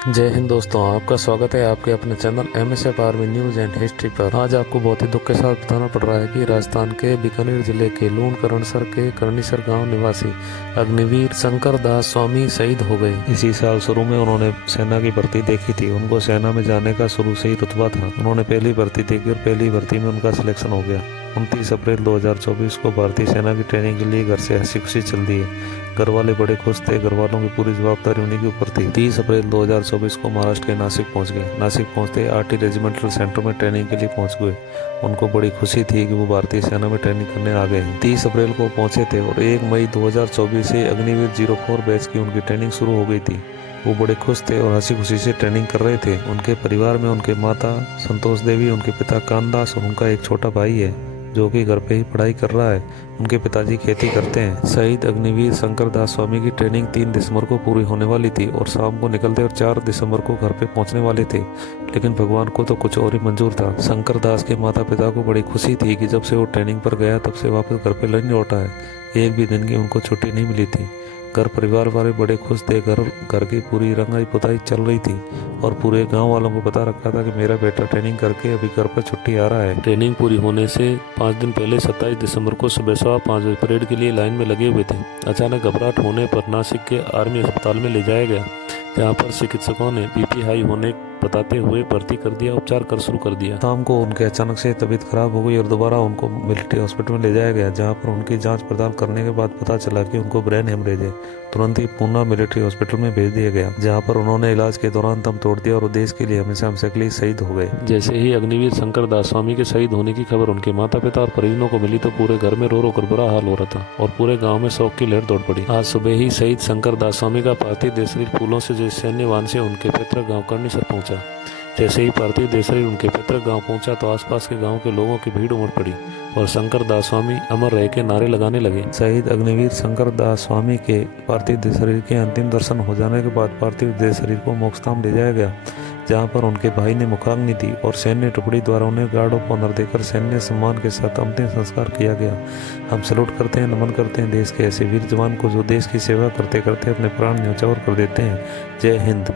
जय हिंद दोस्तों, आपका स्वागत है आपके अपने channel MSF army news and history पर। आज आपको बहुत ही दुख के साथ बताना पड़ रहा है कि राजस्थान के बीकानेर जिले के लूण करणसर के करनीसर गांव निवासी अग्निवीर शंकर दास स्वामी शहीद हो गए। इसी साल शुरू में उन्होंने सेना की भर्ती देखी थी। उनको सेना में जाने का शुरू से ही रुतबा था। उन्होंने पहली भर्ती देखी और पहली भर्ती में उनका सिलेक्शन हो गया। 29 अप्रैल 2024 को भारतीय सेना की ट्रेनिंग के लिए घर से हंसी खुशी चल दिए। घर वाले बड़े खुश थे। घर वालों की पूरी जवाबदारी उन्हीं के ऊपर थी। 30 अप्रैल 2024 को महाराष्ट्र के नासिक पहुंच गए। नासिक पहुंचते आरटी रेजिमेंटल सेंटर में ट्रेनिंग के लिए पहुंच गए। उनको बड़ी खुशी थी कि वो भारतीय सेना में ट्रेनिंग करने आ गए हैं। 30 अप्रैल को पहुंचे थे और 1 मई 2024 से अग्निवीर 04 बैच की उनकी ट्रेनिंग शुरू हो गई थी। वो बड़े खुश थे और हंसी खुशी से ट्रेनिंग कर रहे थे। उनके परिवार में उनके माता संतोष देवी, उनके पिता कानदास और उनका एक छोटा भाई है जो कि घर पे ही पढ़ाई कर रहा है। उनके पिताजी खेती करते हैं। शहीद अग्निवीर शंकर दास स्वामी की ट्रेनिंग 3 दिसंबर को पूरी होने वाली थी और शाम को निकलते और 4 दिसंबर को घर पे पहुंचने वाले थे, लेकिन भगवान को तो कुछ और ही मंजूर था। शंकर दास के माता पिता को बड़ी खुशी थी कि जब से वो ट्रेनिंग पर गया तब से वापस घर पे नहीं लौटा है। एक भी दिन की उनको छुट्टी नहीं मिली थी। घर परिवार वाले बड़े खुश थे। घर की पूरी रंगाई पुताई चल रही थी और पूरे गांव वालों को पता रखा था कि मेरा बेटा ट्रेनिंग करके अभी घर पर छुट्टी आ रहा है। ट्रेनिंग पूरी होने से 5 दिन पहले 27 दिसंबर को सुबह 5:15 बजे परेड के लिए लाइन में लगे हुए थे। अचानक घबराहट होने पर नासिक के आर्मी अस्पताल में ले जाया गया, जहाँ पर चिकित्सकों ने बीपी हाई होने बताते हुए भर्ती कर दिया, उपचार कर शुरू कर दिया। शाम को उनके अचानक से तबीयत खराब हो गई और दोबारा उनको मिलिट्री हॉस्पिटल में ले जाया गया, जहां पर उनकी जांच पड़ताल करने के बाद पता चला कि उनको ब्रेन हेमरेज है। तुरंत ही पूना मिलिट्री हॉस्पिटल में भेज दिया गया, जहां पर उन्होंने इलाज के दौरान दम तोड़ दिया और देश के लिए हमेशा हमसे के लिए शहीद हो गए। जैसे ही अग्निवीर शंकर दास स्वामी के शहीद होने की खबर उनके माता पिता और परिजनों को मिली तो पूरे घर में रो रो कर बुरा हाल हो रहा था और पूरे गाँव में शोक की लहर दौड़ पड़ी। आज सुबह ही शहीद शंकर दास स्वामी का पार्थिव देह शरीर फूलों से सैन्य वाहन से उनके पैतृक गाँव करनीसर पहुंचा। जैसे ही पार्थिव देह शरीर उनके पैतृक गांव पहुंचा तो आसपास के गांव के लोगों की भीड़ उमड़ पड़ी और शंकर दास स्वामी अमर रह के नारे लगाने लगे। शहीद अग्निवीर शंकर दास स्वामी के पार्थिव देह शरीर के अंतिम दर्शन हो जाने के बाद पार्थिव देह शरीर को मोक्षधाम ले जाया गया, जहां पर उनके भाई ने मुखाग्नि दी और सैन्य टुकड़ी द्वारा उन्हें गार्ड ऑफ ऑनर देकर सैन्य सम्मान के साथ अंतिम संस्कार किया गया। हम सैल्यूट करते हैं, नमन करते हैं देश के ऐसे वीर जवान को जो देश की सेवा करते करते अपने प्राण न्यौछावर कर देते हैं। जय हिंद।